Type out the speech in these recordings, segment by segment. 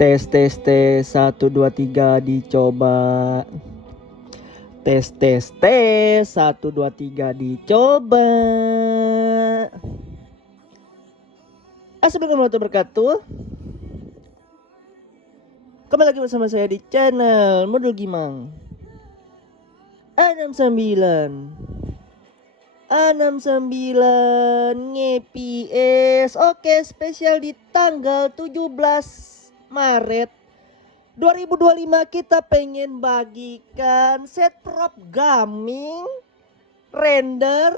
Tes tes tes 1 2 3 dicoba. Tes tes tes 1 2 3 dicoba. Assalamualaikum warahmatullahi wabarakatuh. Kembali lagi bersama saya di channel Modul Gimang 69 nge-PS. Oke, spesial di tanggal 17 Maret 2025 kita pengen bagikan set prop gaming render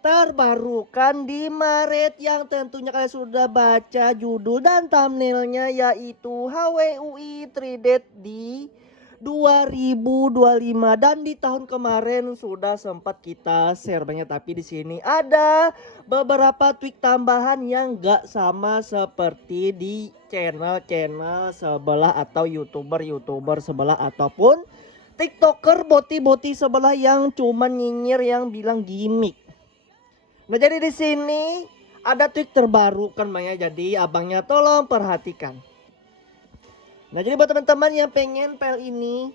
terbarukan di Maret, yang tentunya kalian sudah baca judul dan thumbnailnya, yaitu HWUI 3D di 2025. Dan di tahun kemarin sudah sempat kita share banyak, tapi di sini ada beberapa tweak tambahan yang gak sama seperti di channel-channel sebelah atau youtuber sebelah ataupun tiktoker boti sebelah yang cuman nyinyir yang bilang gimmick. Nah, jadi di sini ada tweak terbaru kan Bang ya. Jadi abangnya tolong perhatikan. Nah, jadi buat teman-teman yang pengen file ini,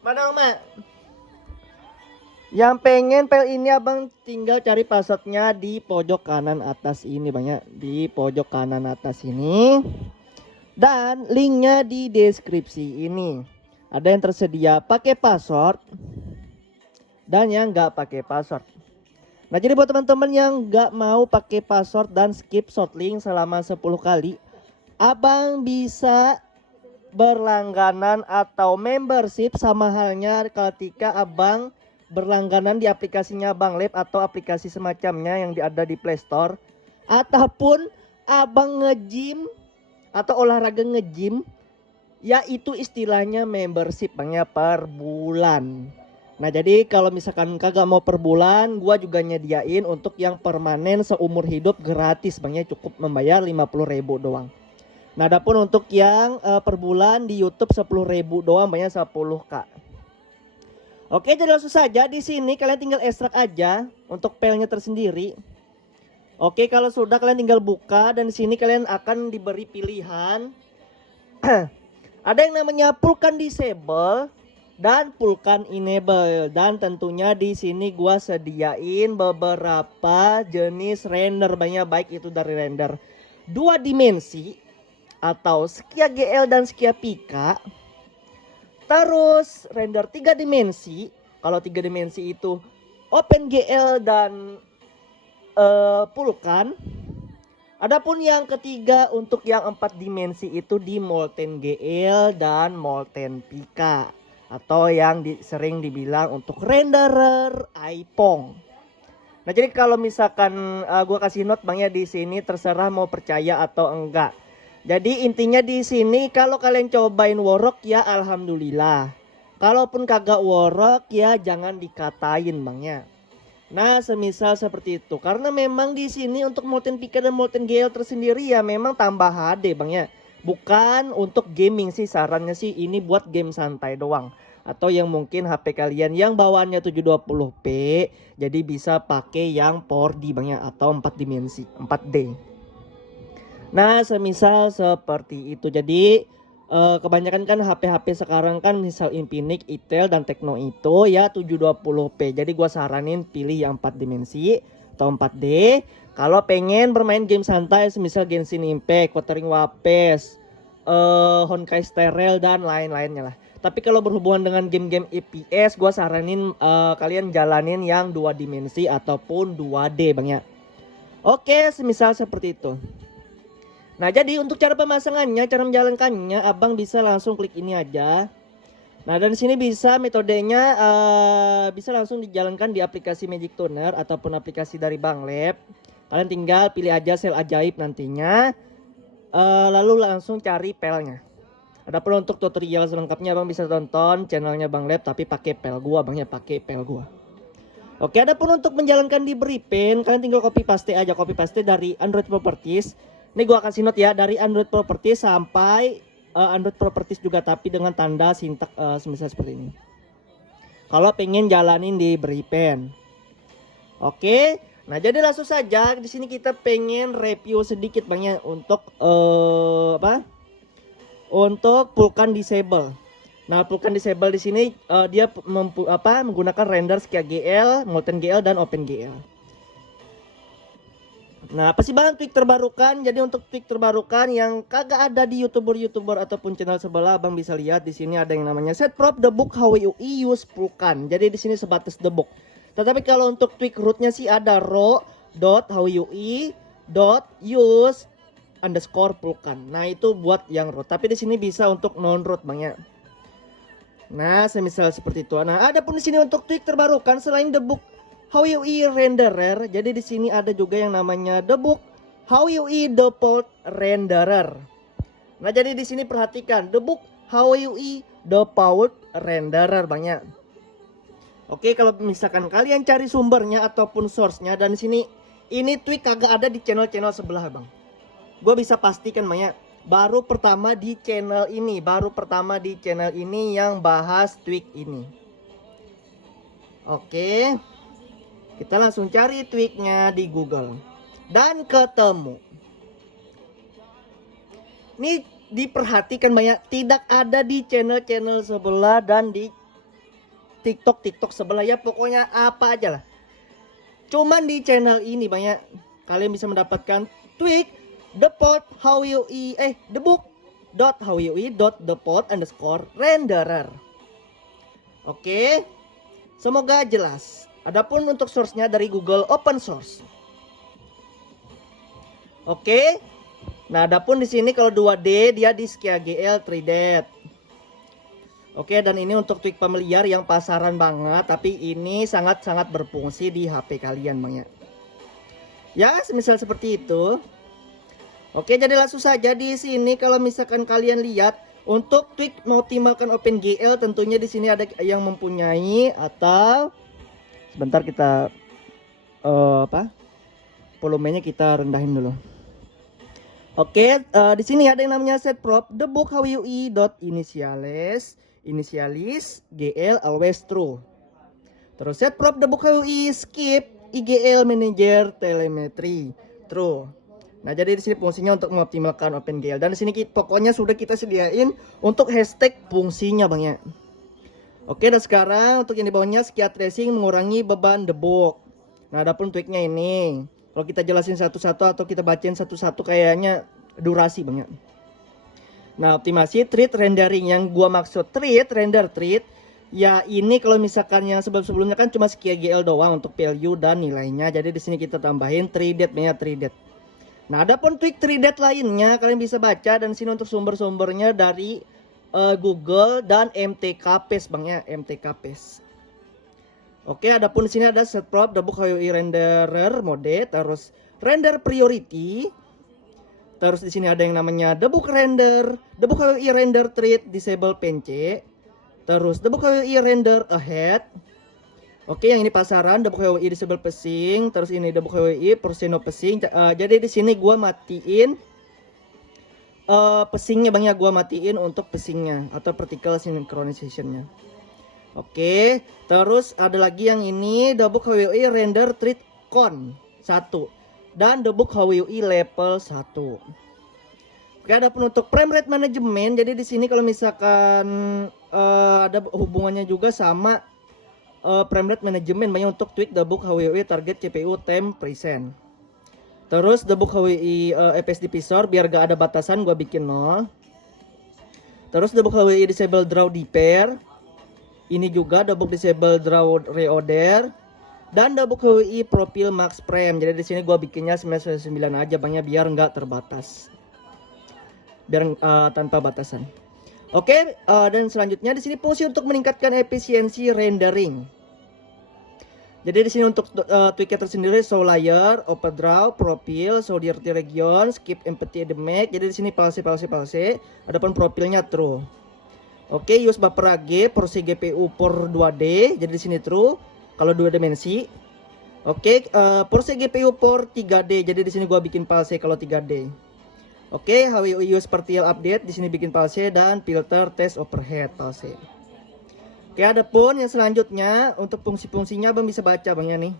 mana Mak? Yang pengen file ini abang tinggal cari passwordnya di pojok kanan atas ini Bang ya. Di pojok kanan atas ini. Dan linknya di deskripsi ini. Ada yang tersedia pakai password dan yang nggak pakai password. Nah, jadi buat teman-teman yang nggak mau pakai password dan skip short link selama 10 kali, abang bisa berlangganan atau membership, sama halnya ketika abang berlangganan di aplikasinya Bang Lab atau aplikasi semacamnya yang ada di Play Store, ataupun abang nge-gym atau olahraga nge-gym, yaitu istilahnya membership Bangnya per bulan. Nah, jadi kalau misalkan kagak mau per bulan, gua juga nyediain untuk yang permanen seumur hidup gratis Bangnya, cukup membayar 50.000 doang. Nah, adapun untuk yang per bulan di YouTube 10.000 doang Bangnya 10k. Oke, jadi langsung saja di sini kalian tinggal ekstrak aja untuk filenya tersendiri. Oke, kalau sudah kalian tinggal buka dan di sini kalian akan diberi pilihan. Ada yang namanya Vulkan Disable dan Vulkan Enable, dan tentunya di sini gua sediain beberapa jenis render banyak, baik itu dari render 2 dimensi atau Skia GL dan Skia Pika, terus render 3 dimensi. Kalau 3 dimensi itu OpenGL dan Vulkan. Adapun yang ketiga untuk yang 4 dimensi itu di Molten GL dan Molten Pika, atau yang sering dibilang untuk renderer iPhone. Nah, jadi kalau misalkan gua kasih note Bang ya, di sini terserah mau percaya atau enggak. Jadi intinya di sini kalau kalian cobain worok ya alhamdulillah. Kalaupun kagak worok ya jangan dikatain Bang ya. Nah, semisal seperti itu. Karena memang di sini untuk Molten Pika dan Molten GL tersendiri ya memang tambah HD Bang ya. Bukan untuk gaming sih, sarannya sih ini buat game santai doang. Atau yang mungkin HP kalian yang bawaannya 720p, jadi bisa pakai yang 4D Bang ya, atau 4 dimensi, 4D. Nah, semisal seperti itu. Jadi kebanyakan kan HP-HP sekarang kan misal Infinix, Itel dan Tecno itu ya 720p. Jadi gua saranin pilih yang 4 dimensi atau 4D. Kalau pengen bermain game santai semisal Genshin Impact, Wuthering Waves, Honkai Star Rail dan lain-lainnya lah. Tapi kalau berhubungan dengan game-game FPS, gua saranin kalian jalanin yang 2 dimensi ataupun 2D Bang ya. Oke, semisal seperti itu. Nah, jadi untuk cara pemasangannya, cara menjalankannya, abang bisa langsung klik ini aja. Nah, dan sini bisa metodenya bisa langsung dijalankan di aplikasi Magic Tuner ataupun aplikasi dari Bang Lab. Kalian tinggal pilih aja sel ajaib nantinya, lalu langsung cari pelnya. Adapun untuk tutorial selengkapnya abang bisa tonton channelnya Bang Lab, tapi pakai pel gua Bang ya, pakai pel gua. Oke, adapun untuk menjalankan di Bripen, kalian tinggal copy paste aja, copy paste dari Android Properties. Ini gua kasih note ya, dari Android Properties sampai Android Properties juga, tapi dengan tanda sintak semisal seperti ini. Kalau pengen jalanin di Bripen. Oke, Nah, jadi langsung saja di sini kita pengen review sedikit Bang ya untuk apa? Untuk Vulkan Disable. Nah, Vulkan Disable di sini dia menggunakan render Skia GL, Molten GL dan Open GL. Nah, persimpangan tweak terbarukan. Jadi untuk tweak terbarukan yang kagak ada di YouTuber ataupun channel sebelah, Bang bisa lihat di sini ada yang namanya set prop the book how you use Vulkan. Jadi di sini sebatas the book. Tetapi kalau untuk tweak rootnya sih ada raw.howue.use underscore Vulkan. Nah, itu buat yang root. Tapi di sini bisa untuk non root Bang ya. Nah, semisal seperti itu. Nah, ada pun di sini untuk tweak terbarukan selain the book HWUI renderer. Jadi di sini ada juga yang namanya the book HWUI default renderer. Nah, jadi di sini perhatikan the book HWUI default renderer banyak. Oke, kalau misalkan kalian cari sumbernya ataupun source-nya dan di sini ini tweak kagak ada di channel-channel sebelah, Bang. Gue bisa pastikan banyak baru pertama di channel ini yang bahas tweak ini. Oke. Kita langsung cari tweaknya di Google dan ketemu. Ini diperhatikan banyak tidak ada di channel-channel sebelah dan di TikTok sebelah ya, pokoknya apa aja lah. Cuman di channel ini banyak kalian bisa mendapatkan tweak default the book.howue.default underscore renderer. Oke, semoga jelas. Adapun untuk source-nya dari Google open source. Oke. Nah, adapun di sini kalau 2D dia di Skia GL 3D. Oke, dan ini untuk tweak familiar yang pasaran banget, tapi ini sangat-sangat berfungsi di HP kalian, Bang ya. Ya, semisal seperti itu. Oke, jadi langsung saja di sini kalau misalkan kalian lihat untuk tweak mengoptimalkan OpenGL tentunya di sini ada yang mempunyai atau sebentar kita volumenya kita rendahin dulu. Oke, di sini ada yang namanya set prop the book initialis GL always true. Terus set prop the book skip IGL manager telemetry true. Nah, jadi di sini fungsinya untuk mengoptimalkan OpenGL dan di sini pokoknya sudah kita sediain untuk hashtag fungsinya Bang ya. Oke, dan sekarang untuk yang di bawahnya Skia tracing mengurangi beban the book. Nah, adapun tweaknya ini kalau kita jelasin satu-satu atau kita bacain satu-satu kayaknya durasi banget. Nah, optimasi treat rendering yang gua maksud render treat ya ini kalau misalkan yang sebelumnya kan cuma Skia GL doang untuk value dan nilainya. Jadi di sini kita tambahin 3D ya 3D. Nah, adapun tweak 3D lainnya kalian bisa baca dan sini untuk sumber-sumbernya dari Google dan MTKPaste Bang ya, MTKPaste. Oke, adapun di sini ada set prop the book HWUI renderer mode, terus render priority. Terus di sini ada yang namanya the book HWUI render treat disable PNC. Terus the book HWUI render ahead. Oke, yang ini pasaran the book HWUI disable pacing, terus ini the book HWUI persino pacing. Jadi di sini gua matiin pacingnya Bang ya, gua matiin untuk pacingnya atau vertical synchronizationnya. Oke, terus ada lagi yang ini the book HWUI render treat con 1 dan the book HWUI level 1. Oke, ada pun untuk frame rate management. Jadi di sini kalau misalkan ada hubungannya juga sama frame rate management banyak untuk tweak the book HWUI target CPU time present. Terus the book HWI FSD Pisor biar gak ada batasan gua bikin 0. Terus the book HWI disable draw depair. Ini juga the book disable draw reorder dan the book HWI profile max frame. Jadi di sini gua bikinnya 99 aja banyak biar nggak terbatas. Biar tanpa batasan. Oke, dan selanjutnya di sini fungsi untuk meningkatkan efisiensi rendering. Jadi di sini untuk tweaknya tersendiri show layer, overdraw, profile, show dirty region, skip empty the make. Jadi di sini palse. Adapun profilnya true. Oke, use buffer AG for GPU for 2D. Jadi di sini true kalau 2 dimensi. Oke, for GPU for 3D. Jadi di sini gua bikin palse kalau 3D. Oke, HWUI use partial update di sini bikin palse dan filter test overhead palse. Oke, ada pun yang selanjutnya untuk fungsi-fungsinya Bang bisa baca Bang ya nih.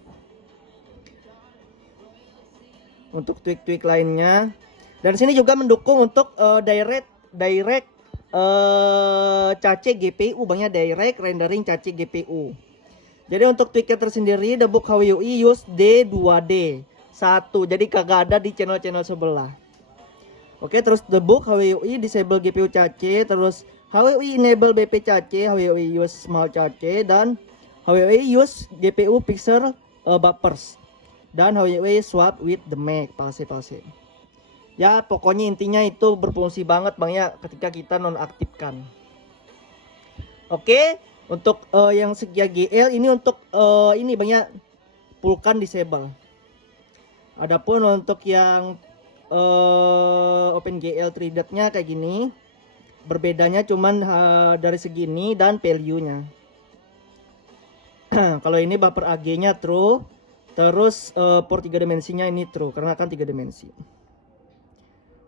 untuk tweak-tweak lainnya. Dan sini juga mendukung untuk direct cache GPU, banyak direct rendering cache GPU. Jadi untuk tweaknya tersendiri The Book HWUI use D2D 1, jadi kagak ada di channel-channel sebelah. Oke, terus The Book HWUI disable GPU cache, terus HWUI enable BP cache, HWUI use small cache, dan HWUI use GPU pixel buffers, dan HWUI swap with the Mac palse. Ya pokoknya intinya itu berfungsi banget Bang ya ketika kita nonaktifkan. Oke, untuk yang Sekia GL ini untuk ini banyak Vulkan disable. Adapun untuk yang OpenGL 3D-nya kayak gini, berbedanya cuman dari segini dan value-nya. Kalau ini buffer AG-nya true, terus port 3 dimensinya ini true karena kan 3 dimensi.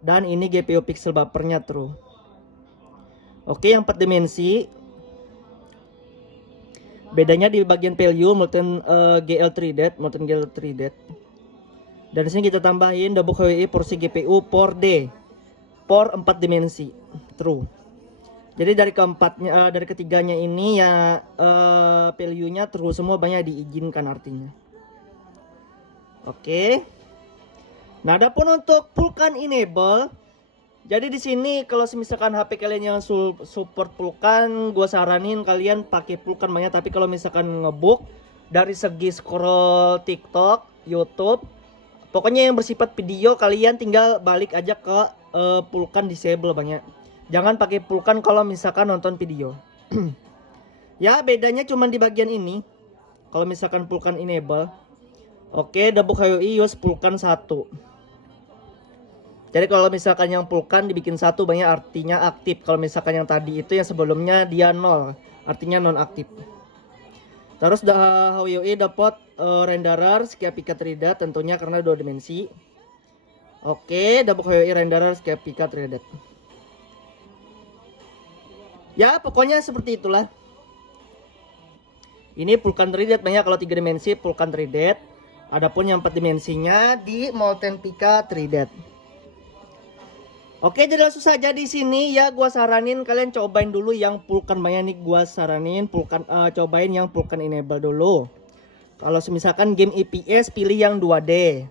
Dan ini GPU pixel buffernya true. Oke, yang 4 dimensi bedanya di bagian value Molten GL 3D, Molten GL 3D. Dan di sini kita tambahin The Book HWUI porsi GPU por D, por 4 dimensi true. Jadi dari keempatnya, dari ketiganya ini ya value-nya true semua, banyak diizinkan artinya. Oke. Nah, adapun untuk Vulkan enable, jadi di sini kalau misalkan HP kalian yang support Vulkan, gue saranin kalian pakai Vulkan banyak. Tapi kalau misalkan ngebook dari segi scroll TikTok, YouTube, pokoknya yang bersifat video, kalian tinggal balik aja ke Vulkan disable banyak. Jangan pakai Vulkan kalau misalkan nonton video. Ya bedanya cuma di bagian ini. Kalau misalkan Vulkan enable, oke, The Book HWUI use Vulkan 1. Jadi kalau misalkan yang Vulkan dibikin 1 banyak artinya aktif. Kalau misalkan yang tadi itu yang sebelumnya dia 0, artinya non aktif. Terus HWUI dapat renderer Skia-Pika 3D tentunya karena 2 dimensi. Oke, The Book HWUI renderer Skia-Pika 3D. Ya pokoknya seperti itulah. Ini Vulkan 3D banyak, kalau 3 dimensi Vulkan 3D. Adapun yang 4 dimensinya di Molten Pika 3D. Oke, jadi langsung saja di sini ya gua saranin kalian cobain dulu yang Vulkan banyak nih, gua saranin Vulkan cobain yang Vulkan enable dulu. Kalau misalkan game FPS pilih yang 2D.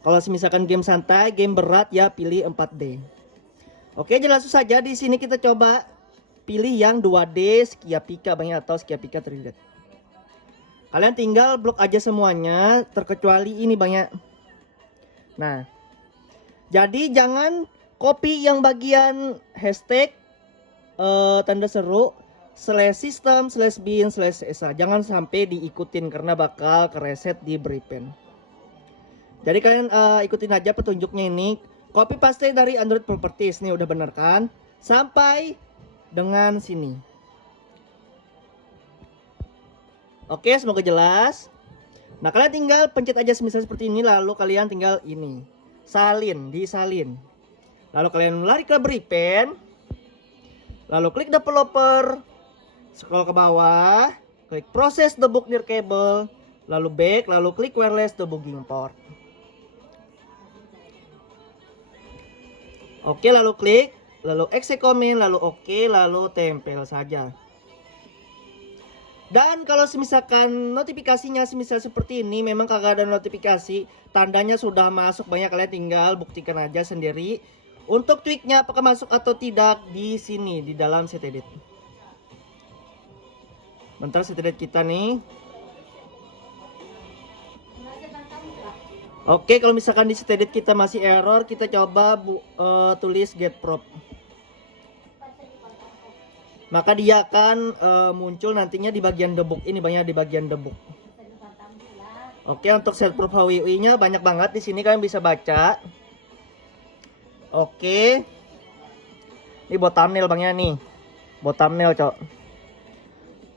Kalau misalkan game santai, game berat ya pilih 4D. Oke, jadi langsung saja di sini kita coba pilih yang 2D Skia-Pika banyak atau Skia-Pika 3D. Kalian tinggal blok aja semuanya terkecuali ini banyak. Nah, jadi jangan copy yang bagian hashtag tanda seru /system/bin/esa, jangan sampai diikutin karena bakal kereset di Bripen. Jadi kalian ikutin aja petunjuknya ini, copy paste dari Android Properties nih, udah bener kan sampai dengan sini. Oke, semoga jelas. Nah, kalian tinggal pencet aja semisal seperti ini, lalu kalian tinggal ini disalin. Lalu kalian lari ke Bripen, lalu klik developer, scroll ke bawah, klik proses debug near cable, lalu back, lalu klik wireless debugging port. Oke, lalu klik, lalu execute command, lalu oke, lalu tempel saja. Dan kalau misalkan notifikasinya semisal seperti ini memang kagak ada notifikasi, tandanya sudah masuk banyak, kalian tinggal buktikan aja sendiri. Untuk tweaknya apakah masuk atau tidak di sini di dalam setedit. Bentar, setedit kita nih. Oke, kalau misalkan di setedit kita masih error, kita coba tulis get prop. Maka dia akan muncul nantinya di bagian debug ini, banyak di bagian debug. Oke, untuk set proof HWUI-nya banyak banget di sini, kalian bisa baca. Oke, ini buat thumbnail bangnya nih, buat thumbnail cok.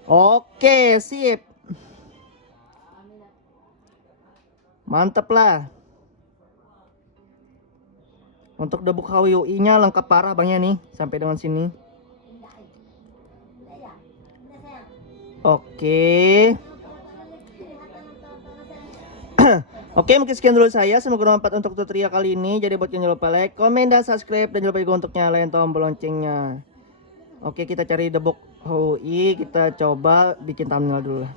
Oke, sip, mantep lah. Untuk debug HWUI-nya lengkap parah bangnya nih sampai dengan sini. Oke. Oke, mungkin sekian dulu saya. Semoga bermanfaat untuk tutorial kali ini. Jadi buat jangan lupa like, komen, dan subscribe. Dan jangan lupa juga untuk nyalain tombol loncengnya. Oke, kita cari debug HUI. Kita coba bikin thumbnail dulu.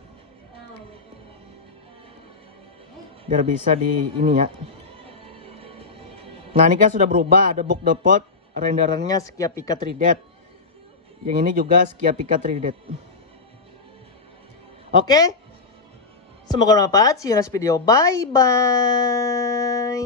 Biar bisa di ini ya. Nah, ini kan sudah berubah. Debug default renderannya Skia Pika 3D. Yang ini juga Skia Pika 3D. Oke. Semoga bermanfaat. See you next video. Bye bye.